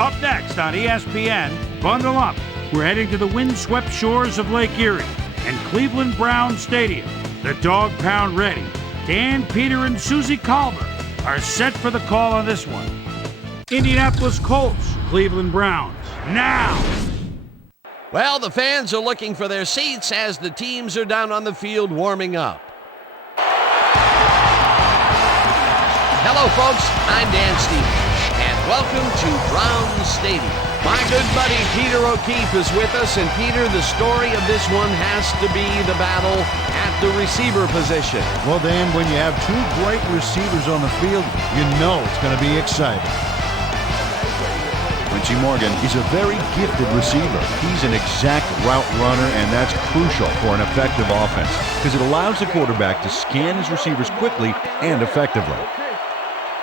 Up next on ESPN, bundle up. We're heading to the windswept shores of Lake Erie and Cleveland Browns Stadium. The Dog Pound ready. Dan, Peter, and Susie Colbert are set for the call on this one. Indianapolis Colts, Cleveland Browns, now! Well, the fans are looking for their seats as the teams are down on the field warming up. Hello, folks. I'm Dan Stevens, and welcome to Browns Stadium. My good buddy Peter O'Keefe is with us, and Peter, the story of this one has to be the battle at the receiver position. Well, Dan, when you have two great receivers on the field, you know it's going to be exciting. Quincy Morgan is a very gifted receiver. He's an exact route runner, and that's crucial for an effective offense because it allows the quarterback to scan his receivers quickly and effectively.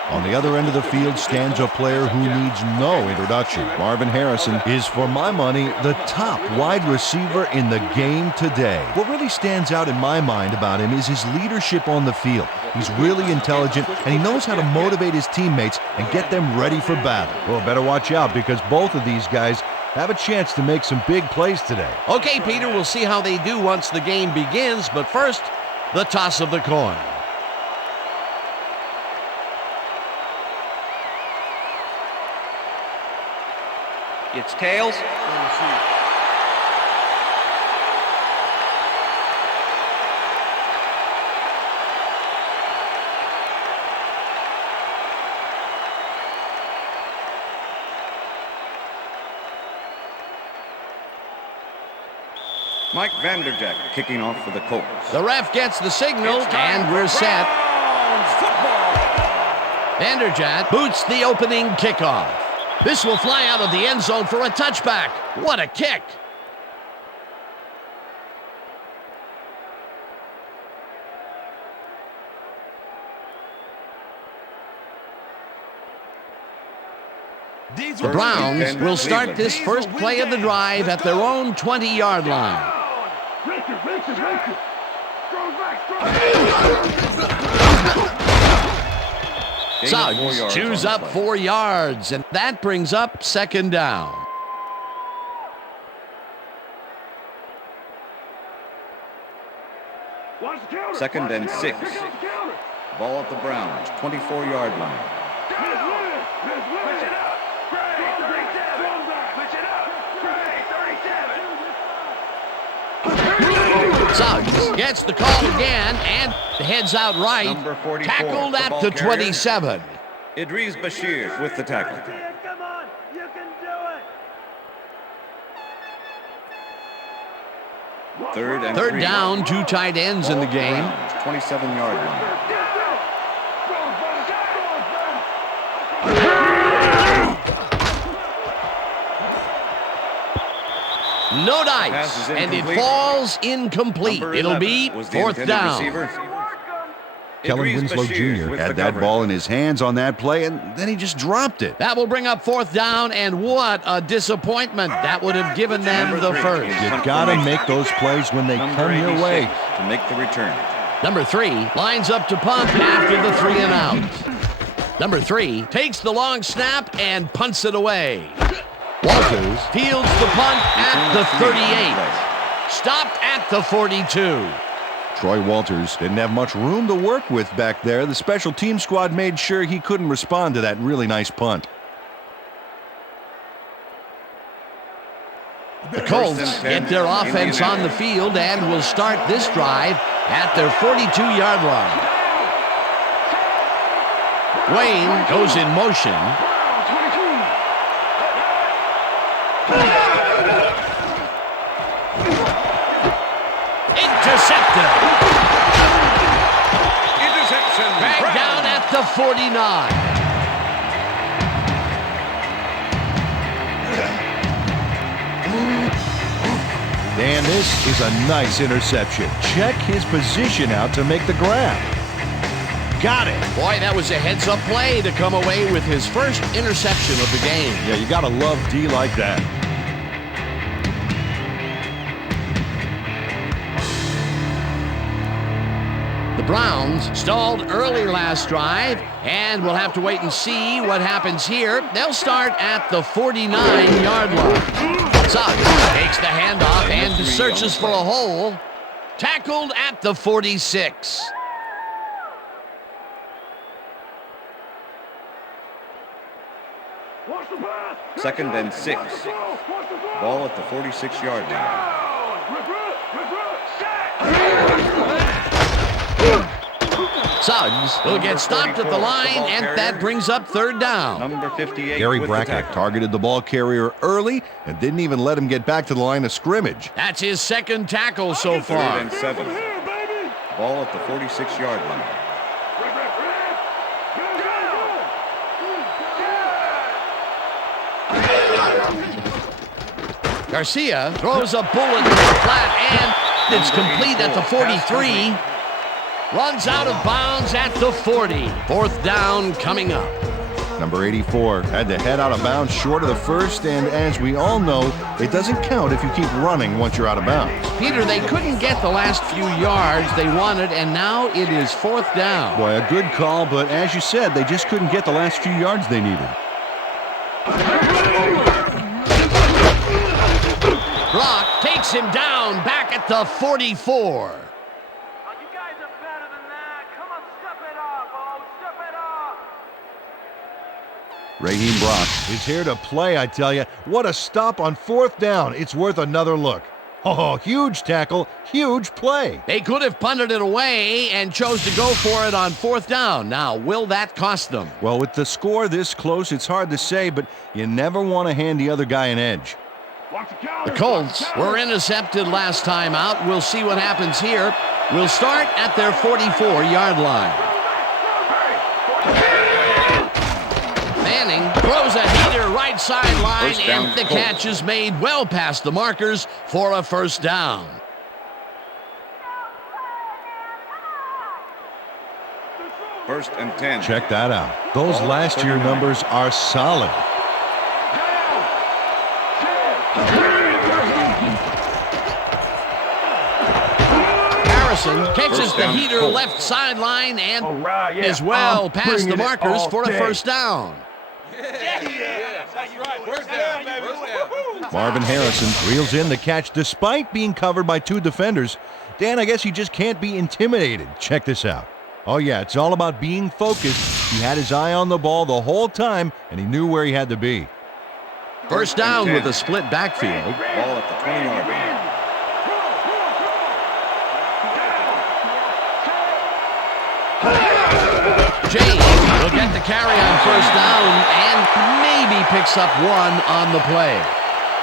On the other end of the field stands a player who needs no introduction. Marvin Harrison is, for my money, the top wide receiver in the game today. What really stands out in my mind about him is his leadership on the field. He's really intelligent, and he knows how to motivate his teammates and get them ready for battle. Well, better watch out because both of these guys have a chance to make some big plays today. Okay, Peter, we'll see how they do once the game begins, but first, the toss of the coin. It's tails. Mike Vanderjagt kicking off for the Colts. The ref gets the signal, and we're set. Vanderjagt boots the opening kickoff. This will fly out of the end zone for a touchback. What a kick. The Browns will start this first play of the drive at their own 20-yard line. Suggs chews up 4 yards, and that brings up second down. Second and 6. Ball at the Browns, 24-yard line. Suggs gets the call again and heads out right. Number 44, tackled at the 27. Idris Bashir with the tackle. Come on, you can do it. Third down, 2 tight ends in the game. 27-yard line. No dice, and it falls incomplete. It'll be fourth down. Kellen Winslow Jr. had that ball in his hands on that play, and then he just dropped it. That will bring up fourth down, and what a disappointment. That would have given them the first. You gotta make those plays when they come your way. To make the return. Number 3 lines up to punt after the 3 and out. Number 3 takes the long snap and punts it away. Walters fields the punt at the 38. Stopped at the 42. Troy Walters didn't have much room to work with back there. The special team squad made sure he couldn't respond to that really nice punt. The Colts get their offense on the field and will start this drive at their 42-yard line. Wayne goes in motion. Intercepted. Interception. Back down at the 49. Dan, this is a nice interception. Check his position out to make the grab. Got it. Boy, that was a heads-up play to come away with his first interception of the game. Yeah, you gotta love D like that. The Browns stalled early last drive, and we'll have to wait and see what happens here. They'll start at the 49-yard line. Suggs takes the handoff and searches for a hole. Tackled at the 46. Second and 6. Ball at the 46-yard line. Suggs will get stopped at the line, and that brings up third down. Number 58. Gary with the Brackett tackle. targeted the ball carrier early and didn't even let him get back to the line of scrimmage. That's his second tackle so Third far. and 7. Ball at the 46-yard line. Garcia throws a bullet to the flat, and it's complete at the 43. Runs out of bounds at the 40. Fourth down coming up. Number 84 had to head out of bounds short of the first, and as we all know, it doesn't count if you keep running once you're out of bounds. Peter, they couldn't get the last few yards they wanted, and now it is fourth down. Boy, a good call, but as you said, they just couldn't get the last few yards they needed. Brock takes him down back at the 44. You guys are better than that. Come on, step it up, oh, step it up. Raheem Brock is here to play, I tell you. What a stop on fourth down. It's worth another look. Oh, huge tackle, huge play. They could have punted it away and chose to go for it on fourth down. Now, will that cost them? Well, with the score this close, it's hard to say, but you never want to hand the other guy an edge. The Colts were intercepted last time out. We'll see what happens here. We'll start at their 44-yard line. Manning throws a heater right sideline, First down, and the Colts. catch is made well past the markers for a first down. First and 10. Check that out. Those last year numbers are solid. Harrison catches First the down, heater Colts. left sideline and is well past the markers for a first down. Marvin Harrison reels in the catch despite being covered by two defenders. Dan, I guess he just can't be intimidated. Check this out. Oh yeah, it's all about being focused. He had his eye on the ball the whole time, and he knew where he had to be. First down with a split backfield. Ball at the 20-yard line. James will get the carry on first down and maybe picks up one on the play.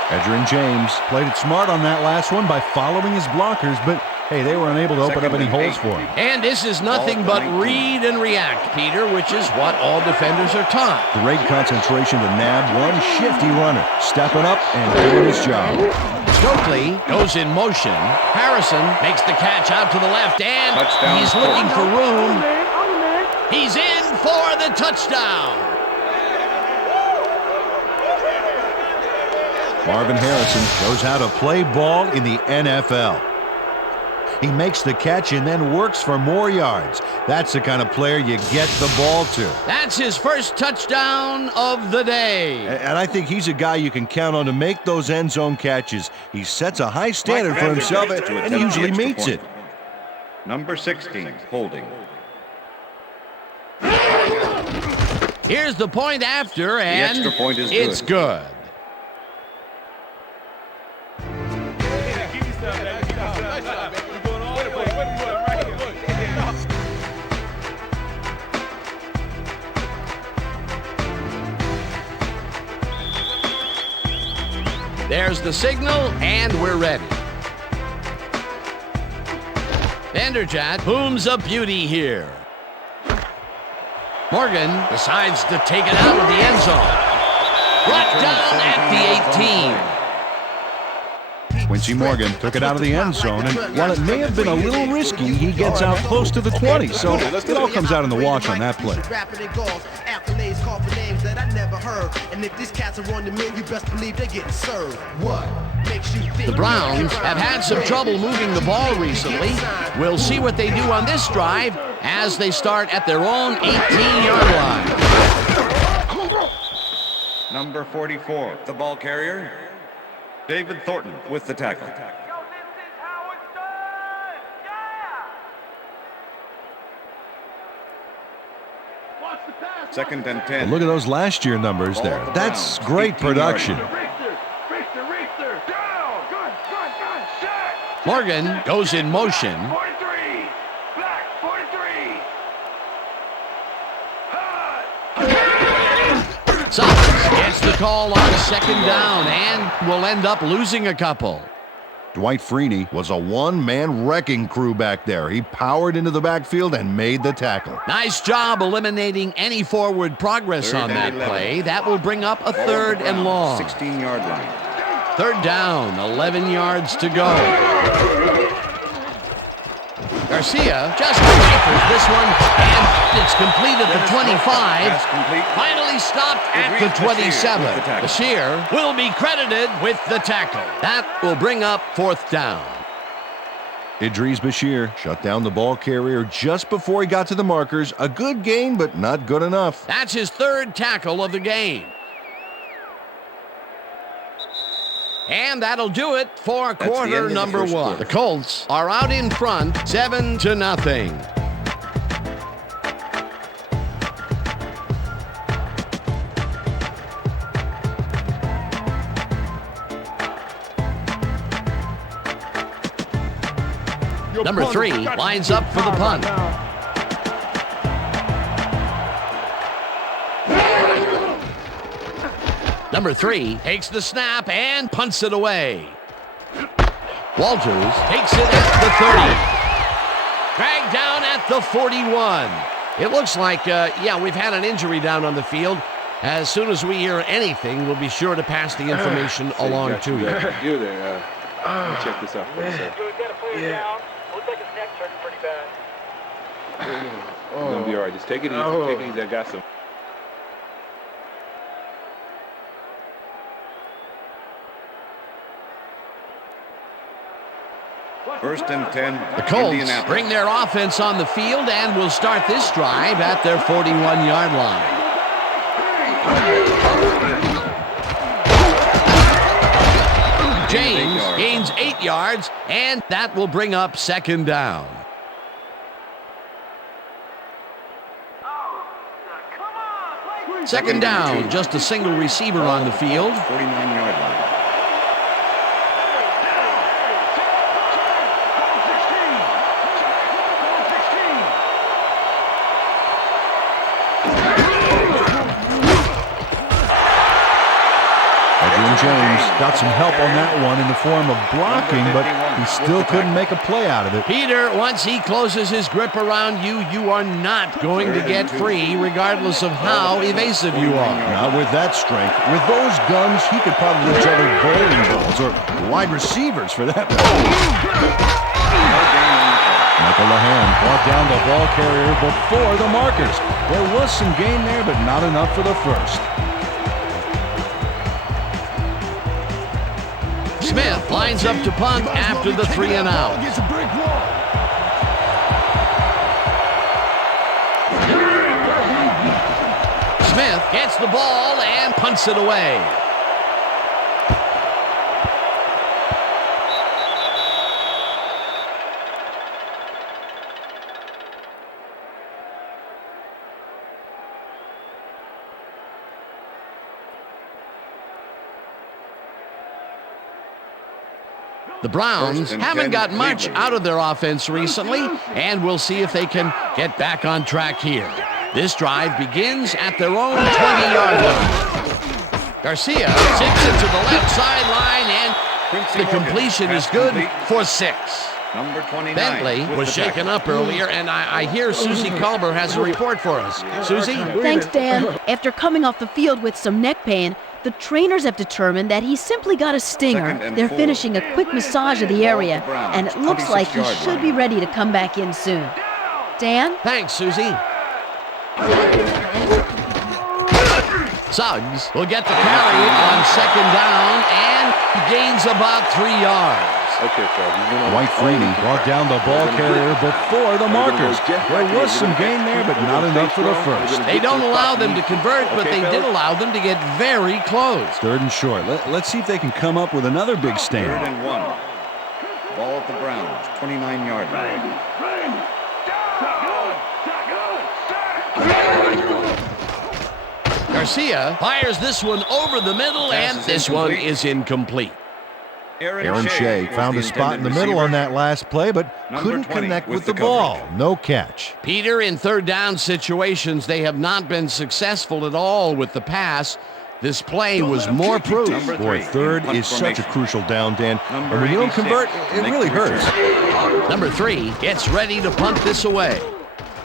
Edgerrin James played it smart on that last one by following his blockers, but hey, they were unable to open up any holes for him. And this is nothing but read and react, Peter, which is what all defenders are taught. Great concentration to nab one shifty runner, stepping up and doing his job. Stokely goes in motion. Harrison makes the catch out to the left, and Touchdown, he's looking for room. On the man. He's in for the touchdown. Marvin Harrison knows how to play ball in the NFL. He makes the catch and then works for more yards. That's the kind of player you get the ball to. That's his first touchdown of the day. And I think he's a guy you can count on to make those end zone catches. He sets a high standard for himself To and attempt he the usually extra meets point. it. Number 16, holding. Here's the point after, and extra point is it's good. There's the signal, and we're ready. Vanderjagt booms a beauty here. Morgan decides to take it out of the end zone. Brought down at the 18. Quincy Morgan took it out of the end zone, and while it may have been a little risky, he gets out close to the 20, so it all comes out in the wash on that play. Accolades call for names that I never heard. And if these cats are on the menu, you best believe they're getting served. What makes you think? The Browns have had some trouble moving the ball recently. We'll see what they do on this drive as they start at their own 18-yard line. Number 44, the ball carrier, David Thornton with the tackle. Yo, this is how it's done! Yeah! Watch the pass! Second and 10. Look at those last year numbers there. That's great production. Richter, down! Good, set! Morgan goes in motion. 43! Black, 43! Summers gets the call on second down and will end up losing a couple. Dwight Freeney was a one-man wrecking crew back there. He powered into the backfield and made the tackle. Nice job eliminating any forward progress on that play. That will bring up a third and long. 16-yard line. Third down, 11 yards to go. Garcia just rifles this one, and it's complete at the 25. Pass complete. Finally stopped at the 27. Bashir will be credited with the tackle. That will bring up fourth down. Idris Bashir shut down the ball carrier just before he got to the markers. A good gain, but not good enough. That's his third tackle of the game. And that'll do it for quarter number one. The Colts are out in front, 7-0. Number 3 lines up for the punt. Number 3 takes the snap and punts it away. Walters takes it at the 30. Dragged down at the 41. It looks like, we've had an injury down on the field. As soon as we hear anything, we'll be sure to pass the information along to you. You there. Let me check this out for a second. Dude, gotta put it down. Looks like his neck's hurting pretty bad. It's gonna be all right. Just take it easy. Take it easy. I got some. First and 10. The Colts bring their offense on the field and will start this drive at their 41-yard line. James gains 8 yards, and that will bring up second down. Second down, just a single receiver on the field. 49-yard line. James got some help on that one in the form of blocking, but he still couldn't make a play out of it. Peter, once he closes his grip around you, you are not going to get free, regardless of how evasive you are. Not with that strength. With those guns, he could probably reach other bowling balls or wide receivers for that matter. Michael Lahan brought down the ball carrier before the markers. There was some gain there, but not enough for the first. Smith lines up to punt after the 3-and-out. Smith gets the ball and punts it away. The Browns haven't got much out of their offense recently, and we'll see if they can get back on track here. This drive begins at their own 20-yard line. Garcia zips it to the left sideline, and the completion is good for 6. Number 29. Bentley was shaken up earlier, and I hear Susie Colbert has a report for us. Susie? Thanks, Dan. After coming off the field with some neck pain, The trainers have determined that he simply got a stinger. They're finishing a quick massage of the area, and it looks like he should be ready to come back in soon. Dan? Thanks, Susie. Suggs will get the carry on second down and gains about 3 yards. Okay, Phil. White Freeney brought down the ball carrier before the markers. There was some gain there, but not enough for the first. They don't allow them to convert, but they did allow them to get very close. Third and short. Let's see if they can come up with another big stand. 3rd and 1. Ball at the Browns, 29-yard line. Garcia fires this one over the middle, and this one is incomplete. Aaron Shea found a spot in the middle on that last play, but couldn't connect with the ball. No catch. Peter, in third down situations, they have not been successful at all with the pass. This play was more proof. Boy, third is such a crucial down, Dan. And when you don't convert, it really hurts. Number 3 gets ready to punt this away.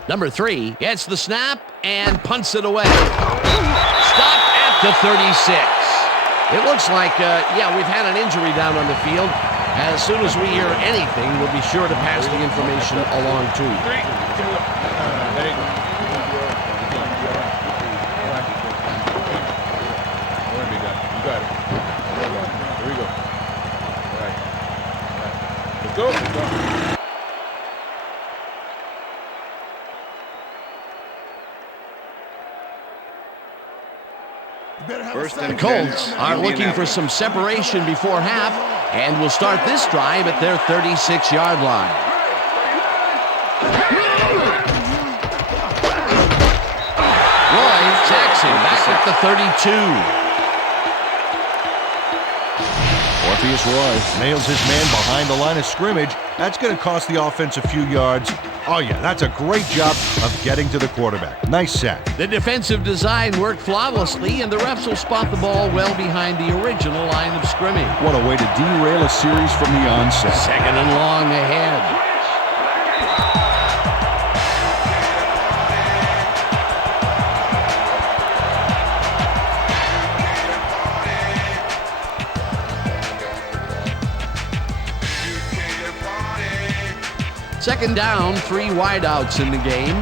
Number 3 gets the snap and punts it away. Stopped at the 36. It looks like, we've had an injury down on the field. As soon as we hear anything, we'll be sure to pass the information along to you. You got it. Here we go. All right. Let's go. Let's go. The Colts are looking for some separation before half and will start this drive at their 36-yard line. Roy Jackson back at the 32. Orpheus Roy nails his man behind the line of scrimmage. That's going to cost the offense a few yards. Oh, yeah, that's a great job of getting to the quarterback. Nice sack. The defensive design worked flawlessly, and the refs will spot the ball well behind the original line of scrimmage. What a way to derail a series from the onset. Second and long ahead. Second down, 3 wideouts in the game.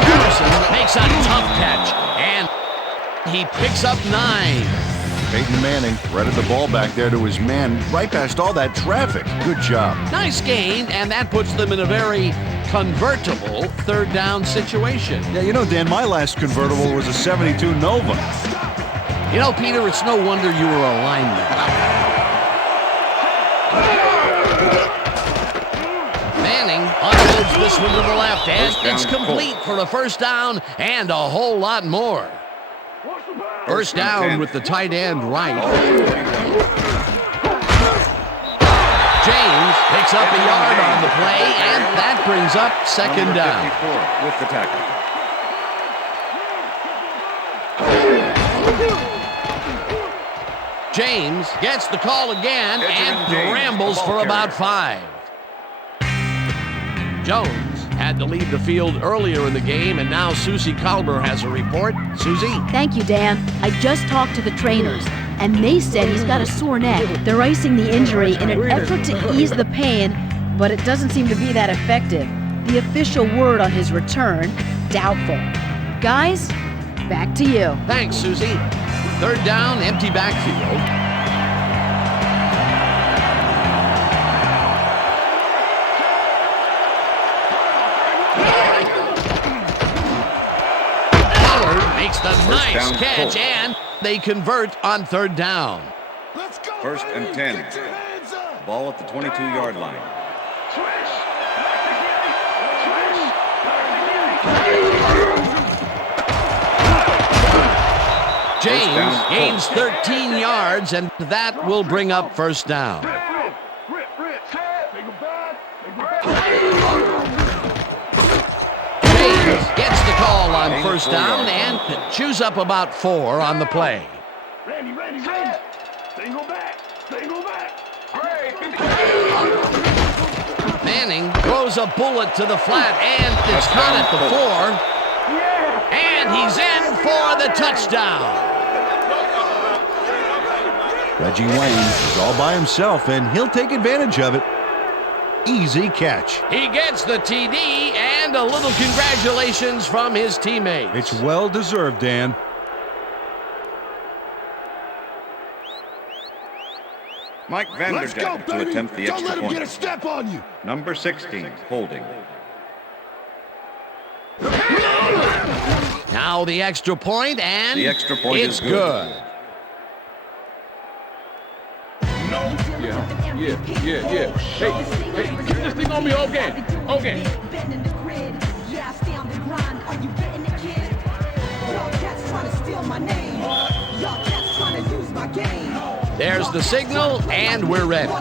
Harrison makes a tough catch, and he picks up 9. Peyton Manning threaded the ball back there to his man right past all that traffic. Good job. Nice gain, and that puts them in a very convertible third down situation. Yeah, you know, Dan, my last convertible was a 72 Nova. You know, Peter, it's no wonder you were a lineman. Manning unloads this one to the left, and it's complete for a first down and a whole lot more. First down with the tight end right. James picks up a yard on the play, and that brings up second down. With the tackle. James gets the call again and rambles for about 5. Jones had to leave the field earlier in the game, and now Susie Colber has a report. Susie? Thank you, Dan. I just talked to the trainers, and they said he's got a sore neck. They're icing the injury in an effort to ease the pain, but it doesn't seem to be that effective. The official word on his return, doubtful. Guys, back to you. Thanks, Susie. Third down, empty backfield. Makes the nice catch, and they convert on third down. First and 10. Ball at the 22-yard line. James gains 13 yards, and that will bring up first down. James gets the call on first down and chews up about 4 on the play. Manning throws a bullet to the flat, and it's caught at the 4. And he's in for the touchdown. Reggie Wayne is all by himself, and he'll take advantage of it. Easy catch. He gets the TD and a little congratulations from his teammates. It's well deserved, Dan. Mike Vanderjagt to attempt the extra point. Don't let him get a step on you. Number 16, holding. Now the extra point, and The extra point it's is good. Yeah. Hey, keep this thing on me all game. Okay. There's the signal, and we're ready.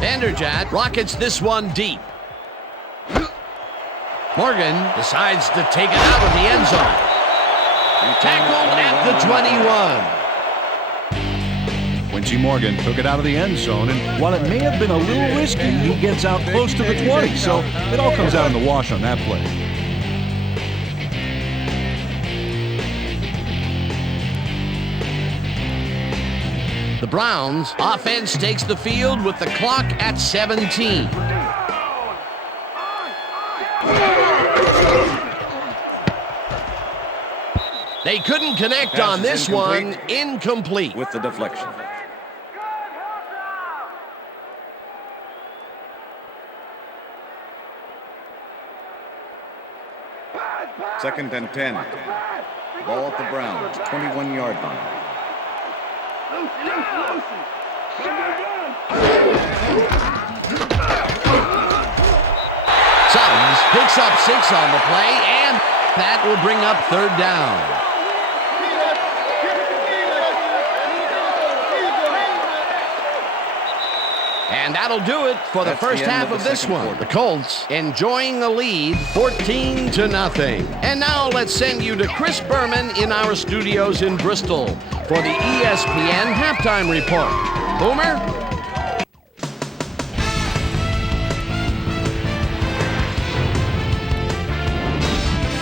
Vanderjagt rockets this one deep. Morgan decides to take it out of the end zone. Tackled at the 21. Quincy Morgan took it out of the end zone, and while it may have been a little risky, he gets out close to the 20, so it all comes out in the wash on that play. The Browns offense takes the field with the clock at 17. They couldn't connect Pass on is this one. Incomplete. With the deflection. Second and 10. Ball at the Browns, 21-yard line. Suggs picks up 6 on the play, and that will bring up 3rd down. And that'll do it for the first half of this one. The Colts enjoying a lead, 14-0. And now let's send you to Chris Berman in our studios in Bristol for the ESPN halftime report. Boomer?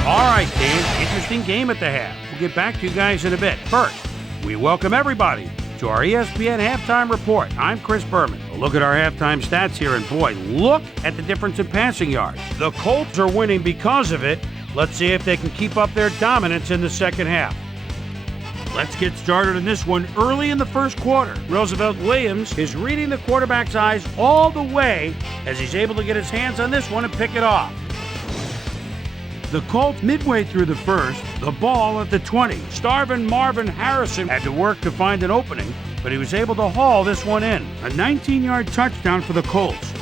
All right, Dan, interesting game at the half. We'll get back to you guys in a bit. First, we welcome everybody to our ESPN halftime report. I'm Chris Berman. A look at our halftime stats here, and boy, look at the difference in passing yards. The Colts are winning because of it. Let's see if they can keep up their dominance in the second half. Let's get started in this one early in the first quarter. Roosevelt Williams is reading the quarterback's eyes all the way as he's able to get his hands on this one and pick it off. The Colts, midway through the first, the ball at the 20. Starvin Marvin Harrison had to work to find an opening, but he was able to haul this one in. A 19-yard touchdown for the Colts.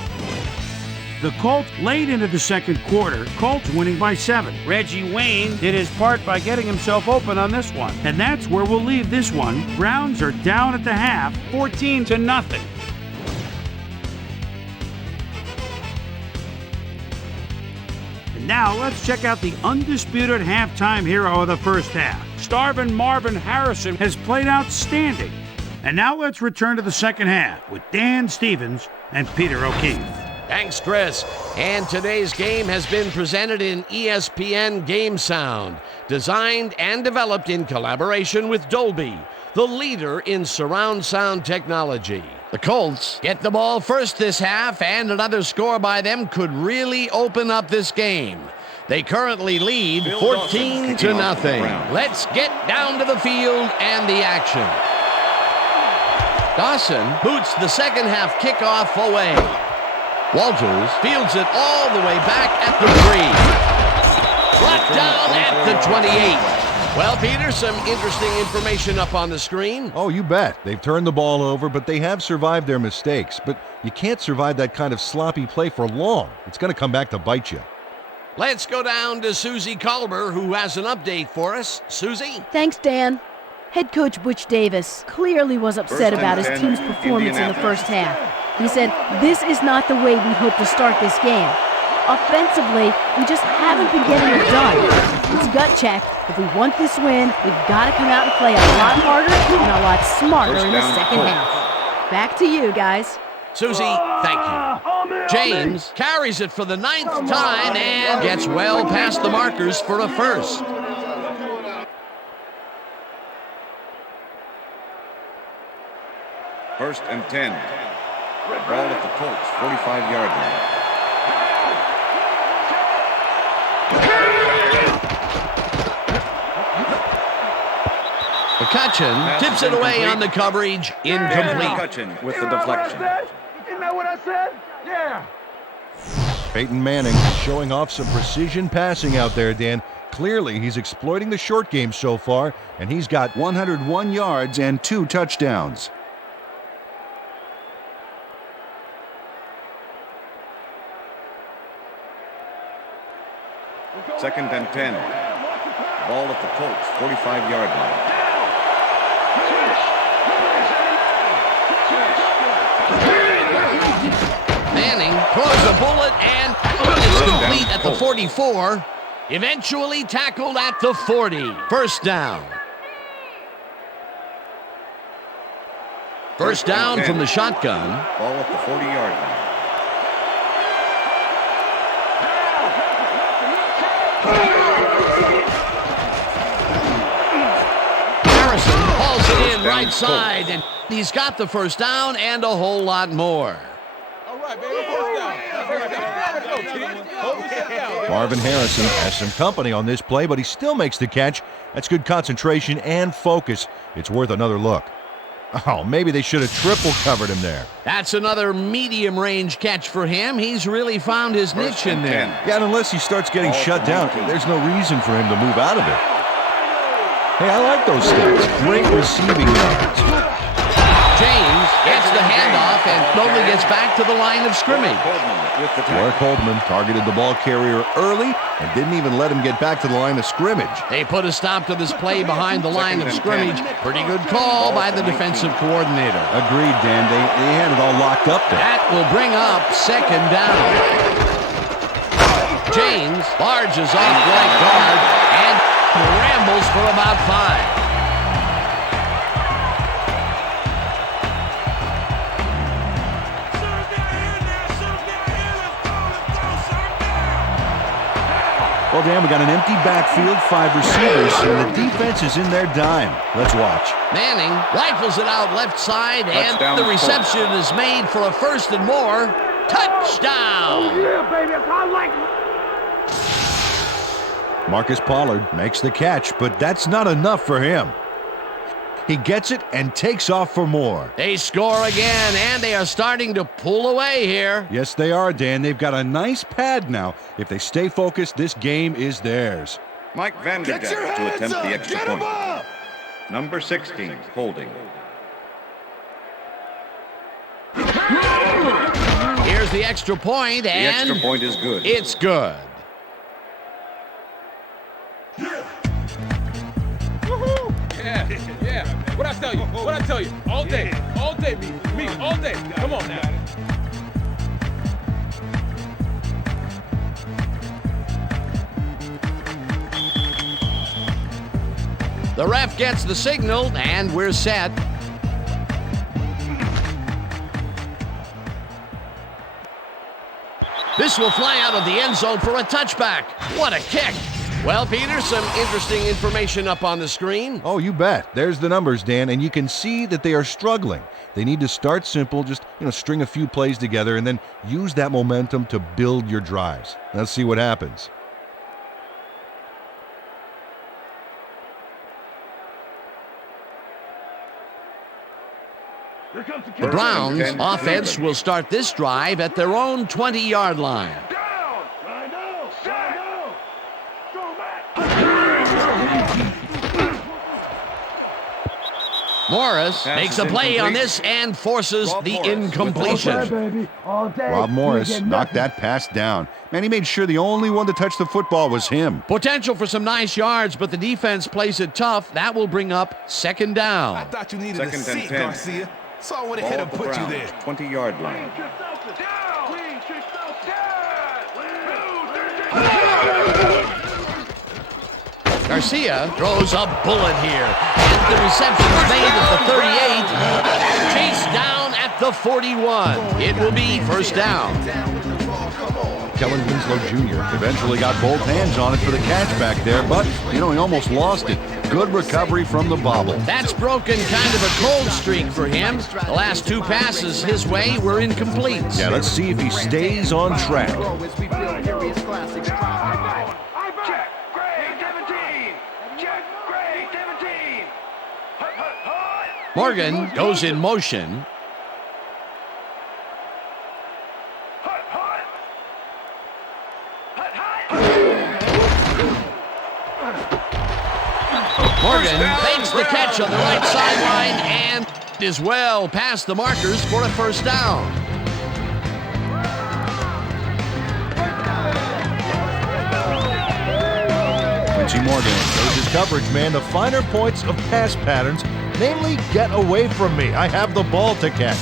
The Colts late into the second quarter, Colts winning by 7. Reggie Wayne did his part by getting himself open on this one. And that's where we'll leave this one. Browns are down at the half, 14-0. Now, let's check out the undisputed halftime hero of the first half. Starvin Marvin Harrison has played outstanding. And now let's return to the second half with Dan Stevens and Peter O'Keefe. Thanks, Chris. And today's game has been presented in ESPN Game Sound, designed and developed in collaboration with Dolby, the leader in surround sound technology. The Colts get the ball first this half, and another score by them could really open up this game. They currently lead 14-0. Let's get down to the field and the action. Dawson boots the second half kickoff away. Walters fields it all the way back at the 3. Brought down at the 28. Well, Peter, some interesting information up on the screen. Oh, you bet. They've turned the ball over, but they have survived their mistakes. But you can't survive that kind of sloppy play for long. It's going to come back to bite you. Let's go down to Susie Colber, who has an update for us. Susie? Thanks, Dan. Head coach Butch Davis clearly was upset about his team's performance in the first half. He said, "This is not the way we hope to start this game. Offensively, we just haven't been getting it done. It's gut check. If we want this win, we've got to come out and play a lot harder and a lot smarter in the second half." Back to you, guys. Susie, thank you. James carries it for the 9th time and gets well past the markers for a first. First and 10. Ball at the Colts, 45-yard line. McCutcheon tips it away on the coverage, incomplete. McCutcheon with the deflection. Isn't that what I said? Yeah. Peyton Manning showing off some precision passing out there, Dan. Clearly, he's exploiting the short game so far, and he's got 101 yards and 2 touchdowns. Second and 10. Ball at the Colts, 45-yard line. Manning throws a bullet and it's complete at the 44. Eventually tackled at the 40. First down. First down from the shotgun. Ball at the 40-yard line. Harrison hauls it in right side, and he's got the first down and a whole lot more. All right, baby. First down. Marvin Harrison has some company on this play, but he still makes the catch. That's good concentration and focus. It's worth another look. Oh, maybe they should have triple covered him there. That's another medium range catch for him. He's really found his niche in there. Yeah, and unless he starts getting shut down, there's no reason for him to move out of it. Hey, I like those stats. Great receiving yards. James gets the handoff and only gets back to the line of scrimmage. Warwick Holdman targeted the ball carrier early and didn't even let him get back to the line of scrimmage. They put a stop to this play behind the line of scrimmage. Pretty good call by the defensive coordinator. Agreed, Dan. They had it all locked up there. That will bring up second down. James barges off right guard and rambles for about 5. Well, Dan, we got an empty backfield, 5 receivers, and the defense is in their dime. Let's watch. Manning rifles it out left side, and Touchdown, the reception is made for a first and more. Touchdown! Yeah, baby, that's how I like it. Marcus Pollard makes the catch, but that's not enough for him. He gets it and takes off for more. They score again, and they are starting to pull away here. Yes, they are, Dan. They've got a nice pad now. If they stay focused, this game is theirs. Mike Vanderjagt to attempt the extra point. Number 16, holding. Here's the extra point, The and extra point is good. it's good. Yeah. What I tell you? All day, me, all day. Come on now. The ref gets the signal, and we're set. This will fly out of the end zone for a touchback. What a kick. Well, Peter, some interesting information up on the screen. Oh, you bet. There's the numbers, Dan, and you can see that they are struggling. They need to start simple, just, string a few plays together and then use that momentum to build your drives. Let's see what happens. The Browns offense will start this drive at their own 20-yard line. Morris makes a play on this and forces the incompletion. Rob Morris knocked that pass down. Man, he made sure the only one to touch the football was him. Potential for some nice yards, but the defense plays it tough. That will bring up second down. I thought you needed Second a and seat, 10. Garcia. So I went ahead and put you there. 20-yard line. Garcia throws a bullet here. And the reception is made at the 38. Chased down at the 41. It will be first down. Kellen Winslow Jr. eventually got both hands on it for the catch back there, but, he almost lost it. Good recovery from the bobble. That's broken kind of a cold streak for him. The last two passes his way were incomplete. Yeah, let's see if he stays on track. Morgan goes in motion. Morgan makes the catch on the right sideline and is well past the markers for a first down. Quincy Morgan shows his coverage man the finer points of pass patterns, namely get away from me. I have the ball to catch.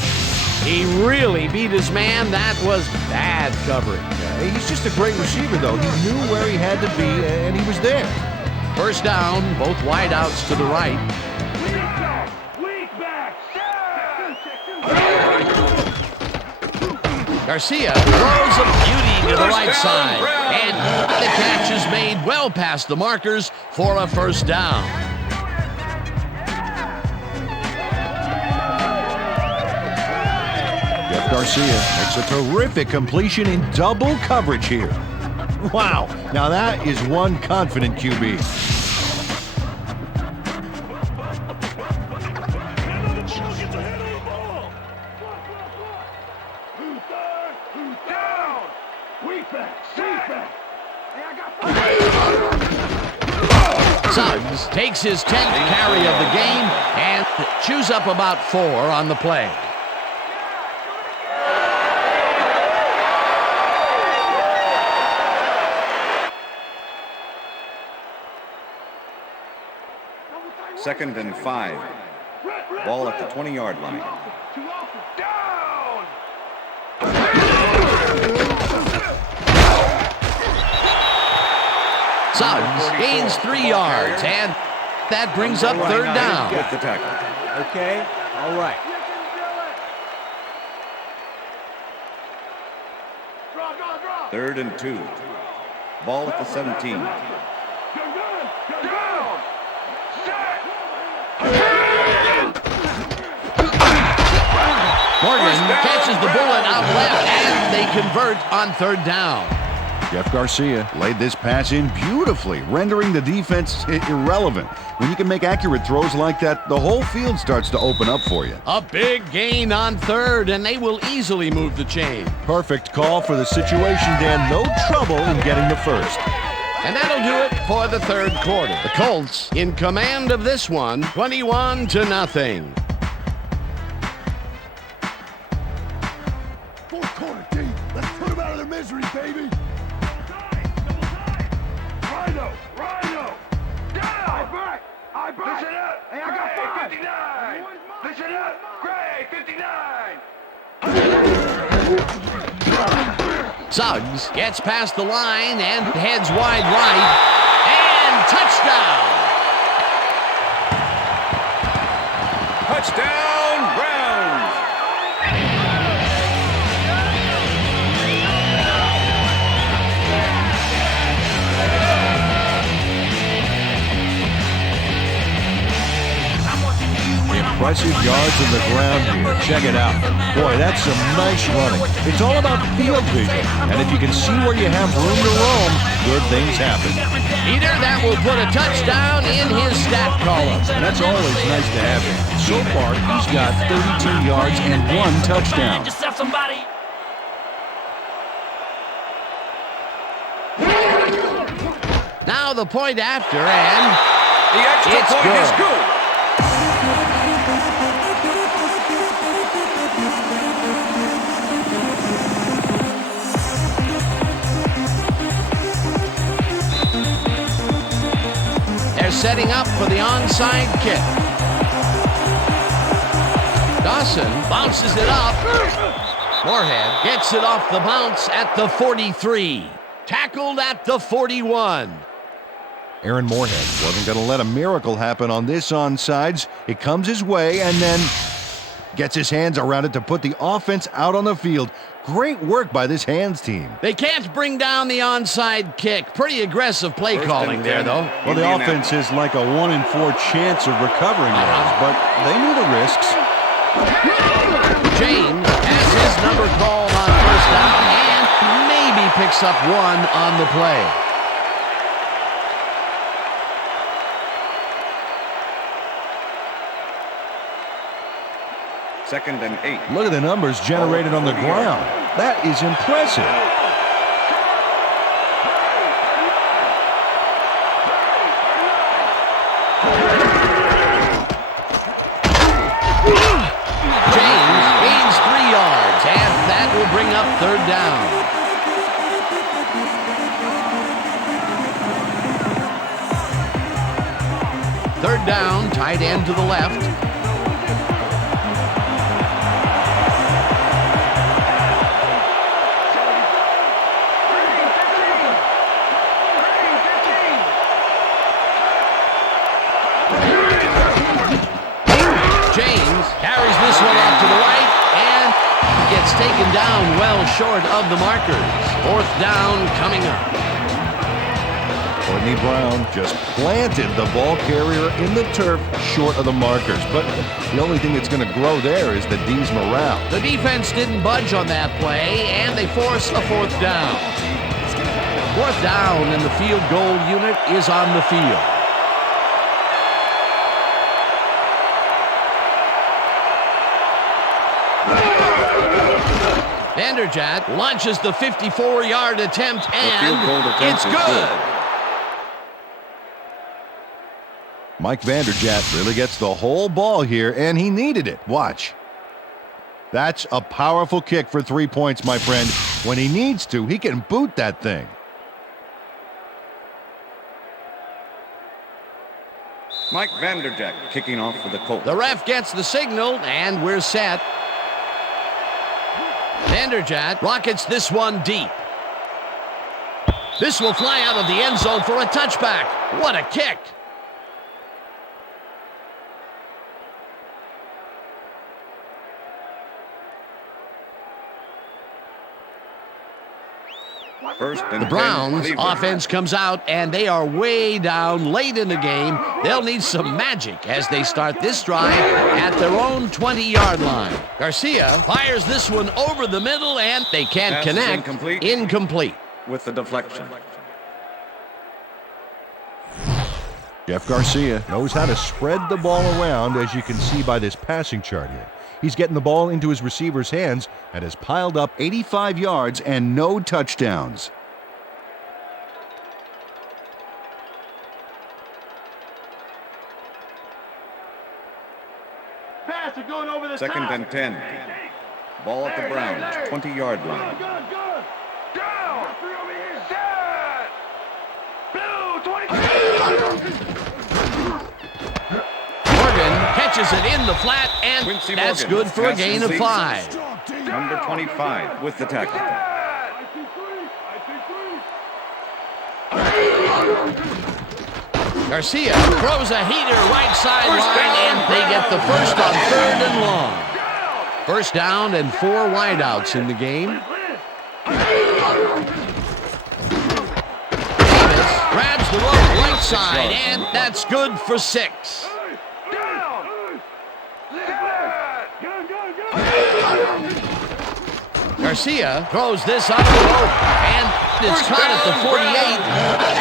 He really beat his man. That was bad coverage. He's just a great receiver, though. He knew where he had to be, and he was there. First down, both wideouts to the right. Garcia throws a beauty to the right side, and the catch is made well past the markers for a first down. Jeff Garcia makes a terrific completion in double coverage here. Wow, now that is one confident QB. Suggs takes his 10th carry of the game and chews up about 4 on the play. Second and 5. Ball at the 20-yard line. Suggs gains 3 yards, and that brings up third down. With the tackle. Okay, all right. Third and 2. Ball at the 17. Morgan catches the bullet out left, and they convert on third down. Jeff Garcia laid this pass in beautifully, rendering the defense irrelevant. When you can make accurate throws like that, the whole field starts to open up for you. A big gain on third, and they will easily move the chain. Perfect call for the situation, Dan. No trouble in getting the first. And that'll do it for the third quarter. The Colts in command of this one, 21-0. Fourth quarter, D. Let's put them out of their misery, baby. Rhino! Down! I back! Listen up! Hey, I got 59! Listen up! Gray, 59! Suggs gets past the line and heads wide right. And touchdown! Touchdown, Browns! Impressive yards in the ground here. Check it out. Boy, that's some nice running. It's all about field vision. And if you can see where you have room to roam, good things happen. Peter, that will put a touchdown in his stat column. And that's always nice to have him. So far, he's got 32 yards and 1 touchdown. Now the point after, and The extra it's point good. is good. They're setting up for the onside kick. Dawson bounces it up. Moorhead gets it off the bounce at the 43. Tackled at the 41. Aaron Moorhead wasn't going to let a miracle happen on this onsides. It comes his way, and then Gets his hands around it to put the offense out on the field. Great work by this hands team. They can't bring down the onside kick. Pretty aggressive play calling there, though. Well, the offense is like a 1 in 4 chance of recovering those, but they knew the risks. James has his number called on first down and maybe picks up 1 on the play. Second and 8. Look at the numbers generated on the ground. That is impressive. James gains 3 yards, and that will bring up third down. Third down, tight end to the left. Carries this one off to the right and gets taken down well short of the markers. Fourth down coming up. Courtney Brown just planted the ball carrier in the turf short of the markers. But the only thing that's going to grow there is the D's morale. The defense didn't budge on that play, and they force a fourth down. Fourth down, and the field goal unit is on the field. Vanderjagt launches the 54-yard attempt, and it's good. Mike Vanderjagt really gets the whole ball here, and he needed it. Watch. That's a powerful kick for 3 points, my friend. When he needs to, he can boot that thing. Mike Vanderjagt kicking off for the Colts. The ref gets the signal, and we're set. Vanderjagt rockets this one deep. This will fly out of the end zone for a touchback. What a kick! The Browns offense comes out, and they are way down late in the game. They'll need some magic as they start this drive at their own 20-yard line. Garcia fires this one over the middle, and they can't connect. Incomplete. With the deflection. Jeff Garcia knows how to spread the ball around, as you can see by this passing chart here. He's getting the ball into his receiver's hands and has piled up 85 yards and no touchdowns. Second and 10. Ball at the Browns, 20-yard line. Catches it in the flat, and that's good for a gain of 5. Number 25 with the tackle. Garcia throws a heater right sideline, and they get the first on 3rd and long. First down and 4 wideouts in the game. Davis grabs the rope right side, and that's good for 6. Garcia throws this out of the rope, and it's caught at the 48.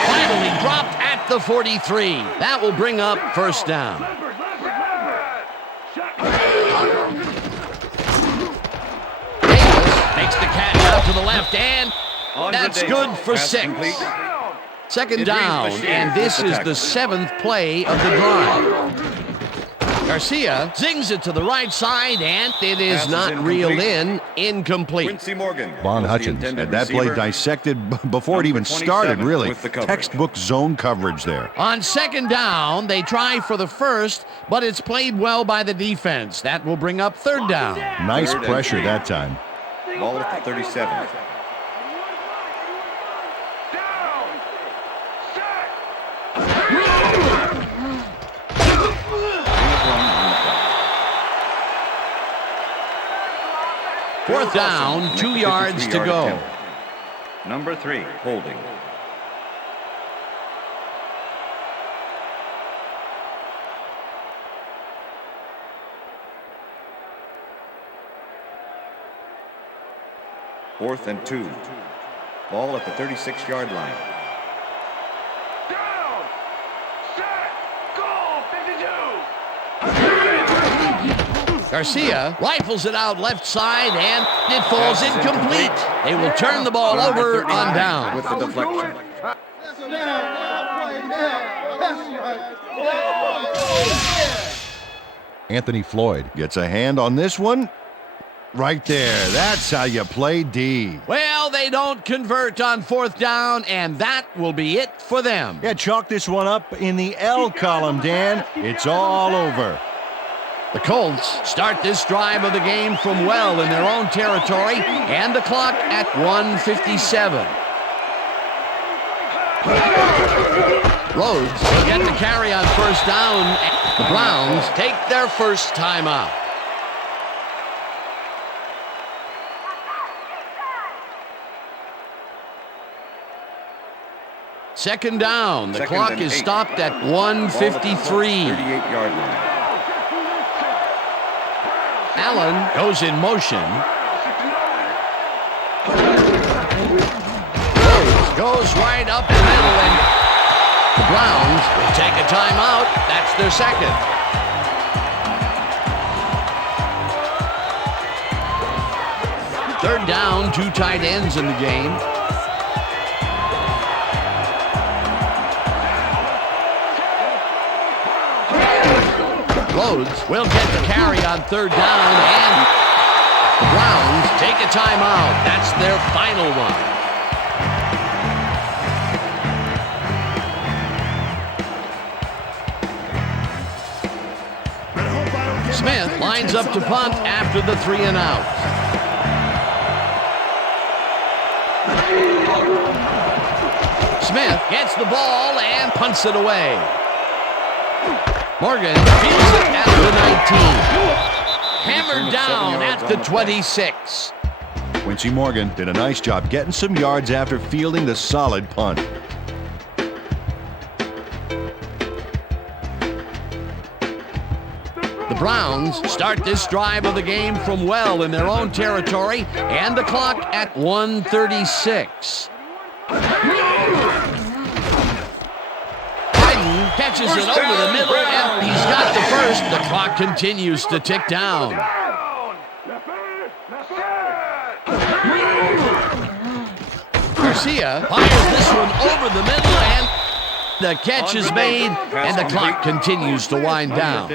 Finally dropped at the 43. That will bring up first down. Davis makes the catch out to the left, and that's good for 6. Second down, and this is the 7th play of the drive. Garcia zings it to the right side, and it is not reeled in. Incomplete. Bon Hutchins had that play dissected before it even started, really. Textbook zone coverage there. On second down, they try for the first, but it's played well by the defense. That will bring up third down. Nice pressure that time. Ball at the 37. Fourth down, 2 yards to go. Attempt. Number 3, holding. Fourth and 2. Ball at the 36-yard line. Down! Set! Goal! 52! Garcia rifles it out left side, and it falls incomplete. They will turn the ball over on down. With the deflection. Anthony Floyd gets a hand on this one. Right there. That's how you play D. Well, they don't convert on fourth down, and that will be it for them. Yeah, chalk this one up in the L column, Dan. It's all over. The Colts start this drive of the game from well in their own territory, and the clock at 1:57. Rhodes will get the carry on first down. The Browns take their first timeout. Second down. The clock is stopped at 1:53. 38-yard line. Allen goes in motion. Rhodes goes right up the middle, and the Browns will take a timeout. That's their second. Third down, 2 tight ends in the game. Rhodes will get the carry on third down, and the Browns take a timeout. That's their final one. Smith lines up to punt after the 3 and out. Smith gets the ball and punts it away. Morgan fields it at the 19. Hammered down at the 26. Quincy Morgan did a nice job getting some yards after fielding the solid punt. The Browns start this drive of the game from well in their own territory, and the clock at 1:36. Catches it over the middle, and he's got the first. The clock continues to tick down. Garcia fires this one over the middle, and the catch is made, and the clock continues to wind down.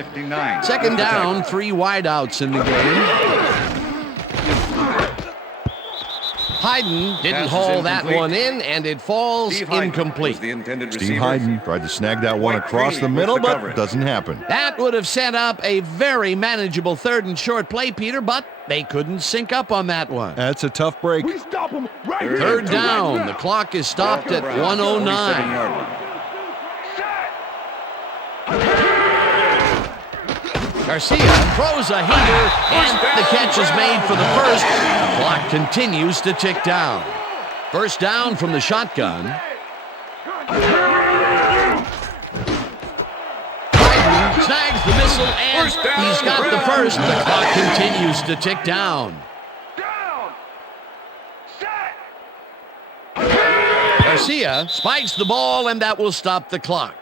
Second down, 3 wideouts in the game. Hayden didn't haul that one in, and it falls incomplete. Steve Hayden tried to snag that one across the middle, but doesn't happen. That would have set up a very manageable third and short play, Peter, but they couldn't sync up on that one. That's a tough break. Third down. The clock is stopped at 1:09. Garcia throws a heater, and the catch is made for the first. The clock continues to tick down. First down from the shotgun. Biden snags the missile, and he's got the first. The clock continues to tick down. Garcia spikes the ball, and that will stop the clock.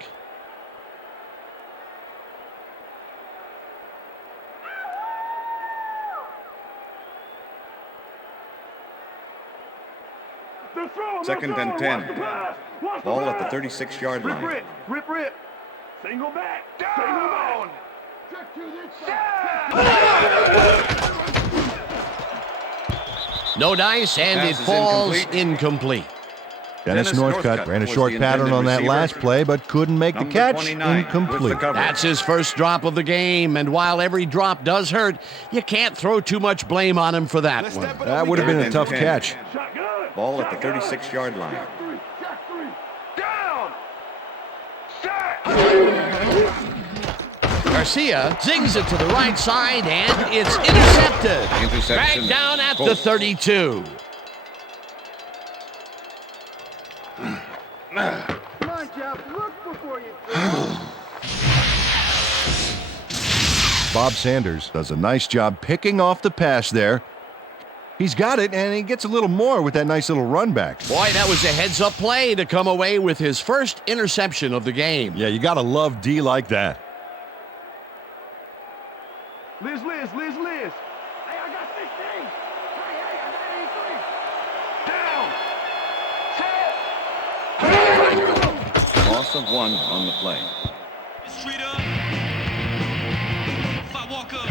Second and 10. Ball at the 36-yard line. Rip. Single back. Down. No dice, and it falls incomplete. Dennis Northcutt ran a short pattern on that last play, but couldn't make the catch. Incomplete. That's his first drop of the game, and while every drop does hurt, you can't throw too much blame on him for that one. That would have been a tough catch. Ball at the 36-yard line. Garcia zings it to the right side, and it's intercepted. Interception. Back down at the Colts. 32. Come on, Jeff. Look before you do. Bob Sanders does a nice job picking off the pass there. He's got it, and he gets a little more with that nice little run back. Boy, that was a heads-up play to come away with his first interception of the game. Yeah, you got to love D like that. Liz. Hey, I got 16. Hey, I got 83. Down. Loss of 1 on the play. Straight up. If I walk up.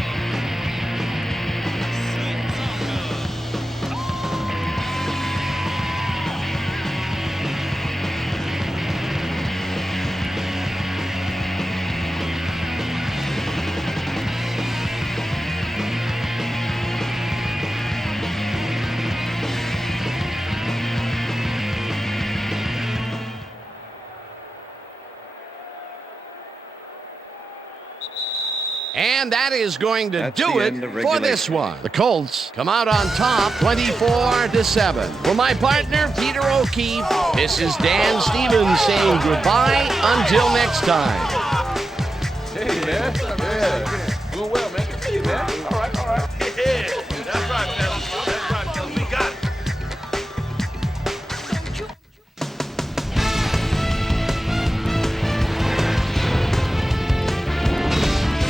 And that is going to That's do the it end of for this regulation. one. The Colts come out on top 24-7. For my partner, Peter O'Keefe, this is Dan Stevens saying goodbye until next time. Hey, man. Yeah. Doing well, man. Good to see you, man. All right. Yeah, that's right, fellas. That's right, fellas. We got it.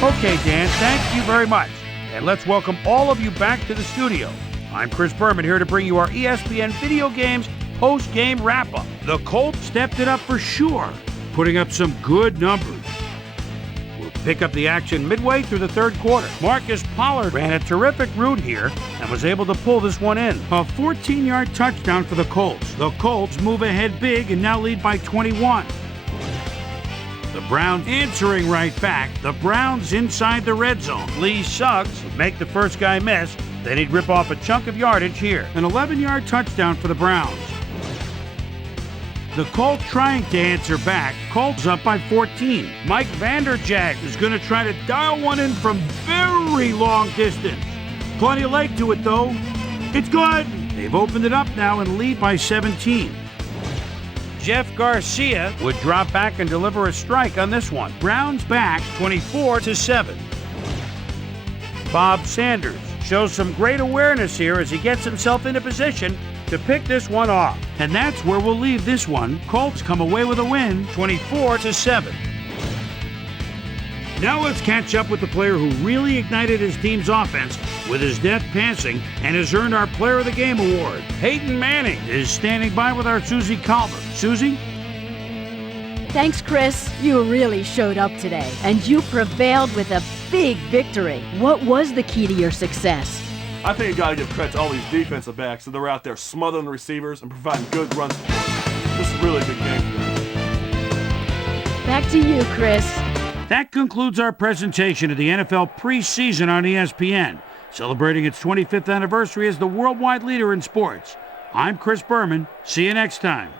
Okay, Dan, thank you very much. And let's welcome all of you back to the studio. I'm Chris Berman here to bring you our ESPN Video Games post-game wrap-up. The Colts stepped it up for sure, putting up some good numbers. We'll pick up the action midway through the third quarter. Marcus Pollard ran a terrific route here and was able to pull this one in. A 14-yard touchdown for the Colts. The Colts move ahead big and now lead by 21. The Browns answering right back. The Browns inside the red zone. Lee Suggs would make the first guy miss. Then he'd rip off a chunk of yardage here. An 11-yard touchdown for the Browns. The Colts trying to answer back. Colts up by 14. Mike Vanderjagt is going to try to dial one in from very long distance. Plenty of leg to it, though. It's good. They've opened it up now and lead by 17. Jeff Garcia would drop back and deliver a strike on this one. Browns back 24-7. Bob Sanders shows some great awareness here as he gets himself into position to pick this one off. And that's where we'll leave this one. Colts come away with a win, 24-7. Now let's catch up with the player who really ignited his team's offense with his deft passing and has earned our Player of the Game award. Peyton Manning is standing by with our Susie Calver. Susie? Thanks, Chris. You really showed up today, and you prevailed with a big victory. What was the key to your success? I think you got to give credit to all these defensive backs that are out there smothering the receivers and providing good run support. This is really a good game for them. Back to you, Chris. That concludes our presentation of the NFL preseason on ESPN, celebrating its 25th anniversary as the worldwide leader in sports. I'm Chris Berman. See you next time.